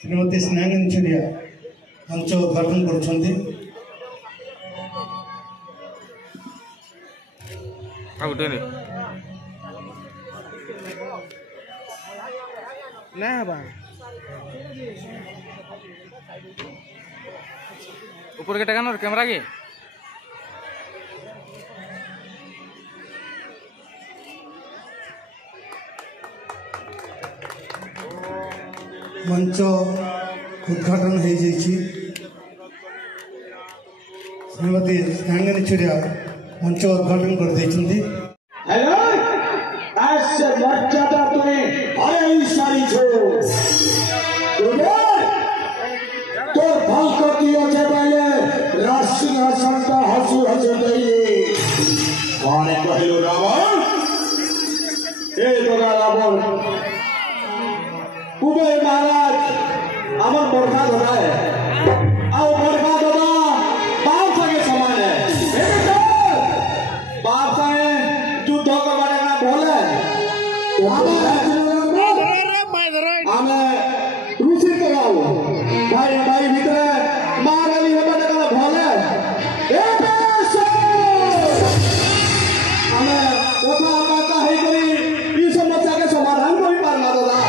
श्रीमती स्नेहांगनी छुरिया मंच उद्घाटन करुछंती। ना बा ऊपर के टकान और कैमरा के मंच उद्घाटन हो जाइए। श्रीमती स्नेहांगनी छुरिया मंच उद्घाटन कर देछंती। हेलो ऐसे मर्यादा तुम्हें अरे सारी छो तो फल को दियो छे पहले राष्ट्रीय संता हसु हसु दई कौन कहलो रावण ए तोगा रावण कुबेर महाराज अमर बरखा धरा है और बरखा धरा बाप के समान है बाप का युद्ध करवाने का बोले हमें रुचि कराओ भाई भाई भीतर मारली होने का बोले हमें कथा बाता है करी इस समस्या के समाधान को ही पार मारो ना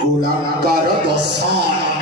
গোলাকার দশান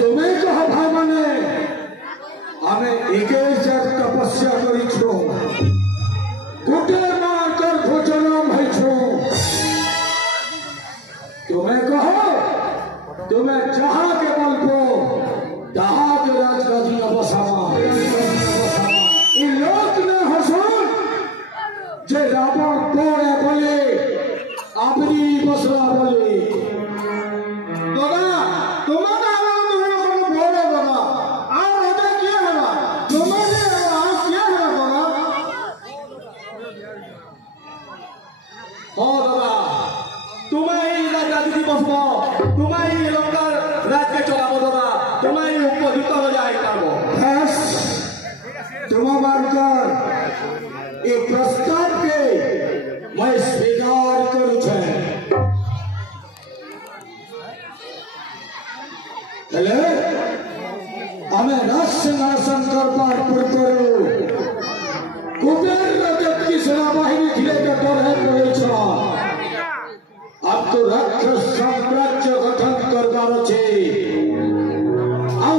तुम्हें कहा भाई माने हमें एक तपस्या करी गोटे मार भोजन भाई तुम्हें कहो तुम्हें जहाँ के बल को जहाँ के राजगादी न बसावा लोक ने हसन जे रावण तोड़े बोले आपरी बसरा बोले प्रस्ताव के मैं स्वीकार करू हमें राष्ट्रनाशन करबार करू कुबेर की सेनाबाहिनी खिले के तरह पड़े अब तो राक्षस साम्राज्य गठन करबार छे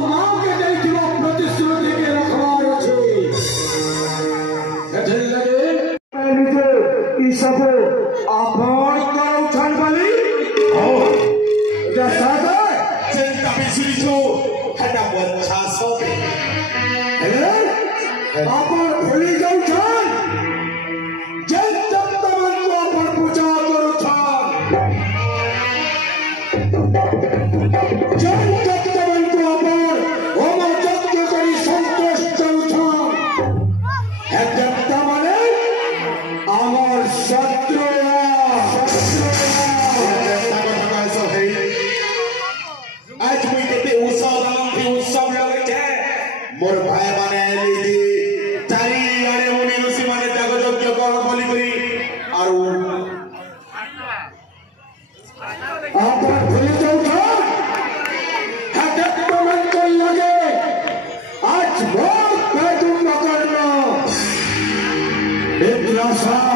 मां के दैथिवा प्रतिश्रुति के रखवार छे सब आपण उठान वाली चिंता बिसरी आपण भूली जाऊ छन जब तक तमन को आपण पूजा करू छन जब तक तमन को आपण होम यज्ञ करी संतोष करू छन एकदम तमने आमर शत्रु आज मुई केते उत्सव लगे मोर भाई माने चारि आड़े मुनि ऋषि माने जाग यज्ञ कर बोली करी आरो आपण भूली जाऊ हटक मन कर लगे आज बहुत पैदुम करना इंद्रासा